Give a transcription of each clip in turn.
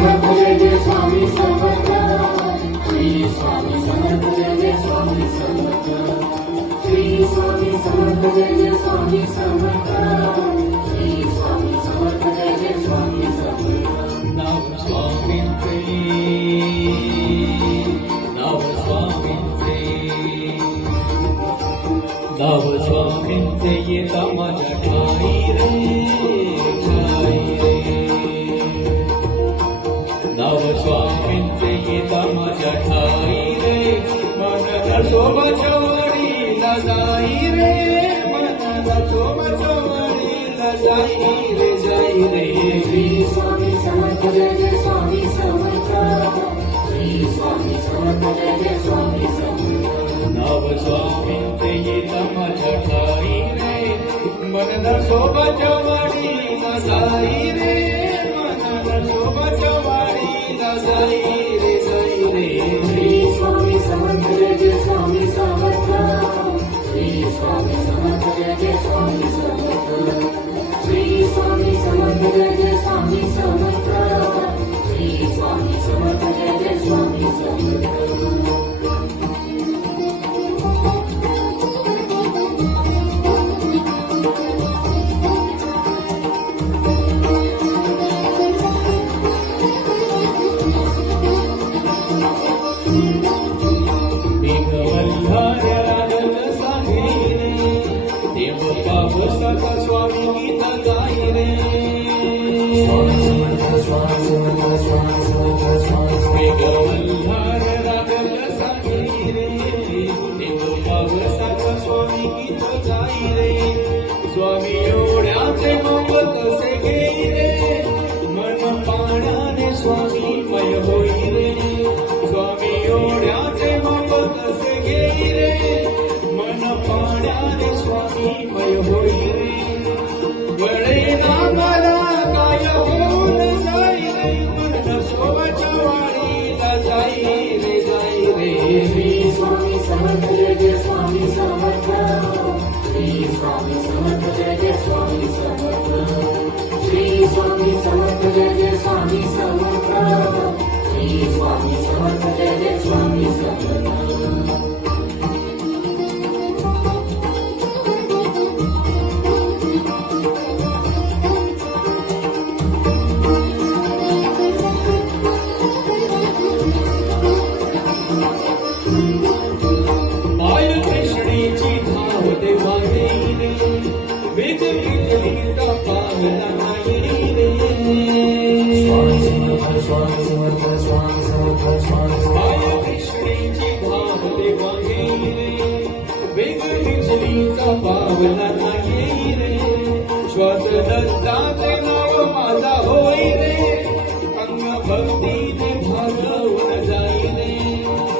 समर्थ जय जय स्वामी समर्थ श्री स्वामी समर्थ जय जय स्वामी समर्थ श्री स्वामी समर्थ जय जय स्वामी समर्थ श्री स्वामी समर्थ जय जय स्वामी समर्थ नाव स्वामींचे नाव स्वामींचे नाव स्वामींचे येता माझ्या ठाई रे नाव स्वामींचे येता माझ्या ठाई रे मन शोभाच्या वाडीला जाई रे मन शोभाच्या वाडीला जाई रे श्री स्वामी समर्थ जय जय स्वामी समर्थ श्री स्वामी समर्थ जय जय स्वामी समर्थ नाव स्वामींचे येता माझ्या ठाई रे मन शोभाच्या वाडीला जाई रे मन शोभाच्या वाडीला जाई रे श्री स्वामी समर्थ जय जय स्वामी समर्थ श्री स्वामी समर्थ जय जय स्वामी समर्थ श्री स्वामी समर्थ जय जय स्वामी समर्थ श्री स्वामी समर्थ जय जय स्वामी समर्थ स्वामी गीत गाई रे मेघवल्हार रागल सागे रे देव पावसाचा स्वामी गीत गाई रे स्वामी एवढ्याचे मग कसे घेई रे मन पाण्याने स्वामी मय होई रे स्वामी एवढ्याचे मग कसे घेई रे मन पाण्याने स्वामी मय होई रे वळे नामाला काय होऊन जाई रे मन शोभाच्या वाडीला जाई रे श्री स्वामी समर्थ जय जय स्वामी समर्थ श्री स्वामी समर्थ जय जय स्वामी समर्थ श्री स्वामी समर्थ जय जय स्वामी समर्थ श्री स्वामी समर्थ जय जय स्वामी समर्थ श्वास दत्ताचे नाव माझा होई रे अंग भक्तीने भागवून जाई रे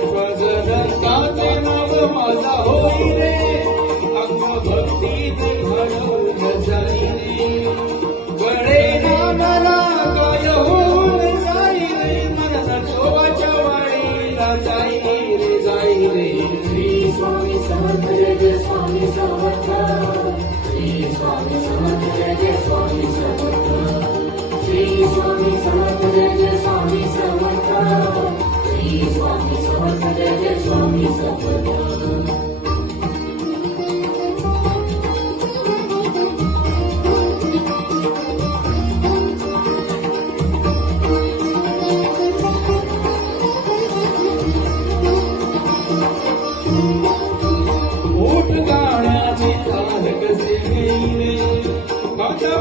श्वास दत्ताचे नाव माझा होई रे अंग भक्तीने भागवून जाई रे गडे नामाला काय होऊन जाई रे मन शोभाच्या वाडीला जाई रे श्री स्वामी समर्थ जय जय स्वामी समर्थ श्री स्वामी समर्थ जय जय स्वामी समर्थ श्री स्वामी समर्थ जय जय स्वामी समर्थ श्री स्वामी समर्थ जय जय स्वामी समर्थ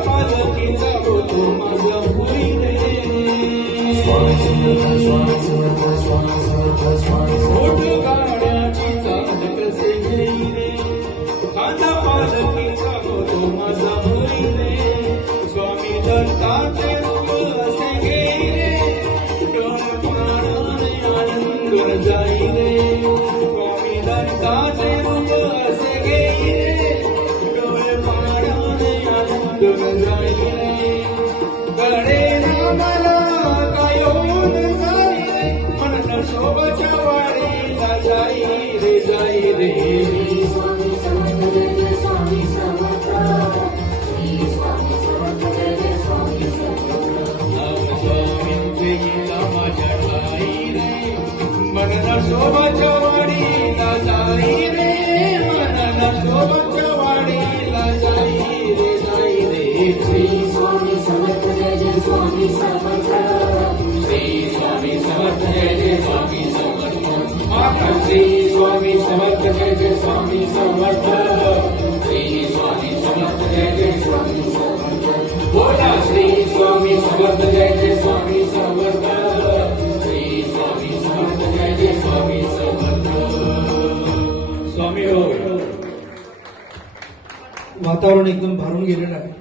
पालकीचा होतो माझा होई रे मोठ गाण्याची चाल कसे घेई रे खांदा पालकीचा होतो माझा होई रे स्वामी दत्ताचे रूप असे घेई रे डोळ पाण्याने आनंद जाई रे स्वामी दत्ताचे रूप असे घेई रे डोळ पाण्याने आनंद जाई रे गडे नामाला काय होऊन जाई रे मन शोभाच्या येईला माझ्या ठाई रे मनना शोभाच्या वाडीला जाई रे मनना शोभाच्या वाडीला जाई रे श्री स्वामी समर्थ जय जय स्वामी समर्थ श्री स्वामी समर्थ जय जय स्वामी समर्थ माता श्री स्वामी समर्थ जय जय स्वामी समर्थ श्री स्वामी समर्थ जय जय स्वामी समर्थ बोला श्री स्वामी समर्थ जय जय स्वामी समर्थ श्री स्वामी समर्थ जय जय स्वामी समर्थ स्वामी हो वातावरण एकदम भारून गेलेलं आहे.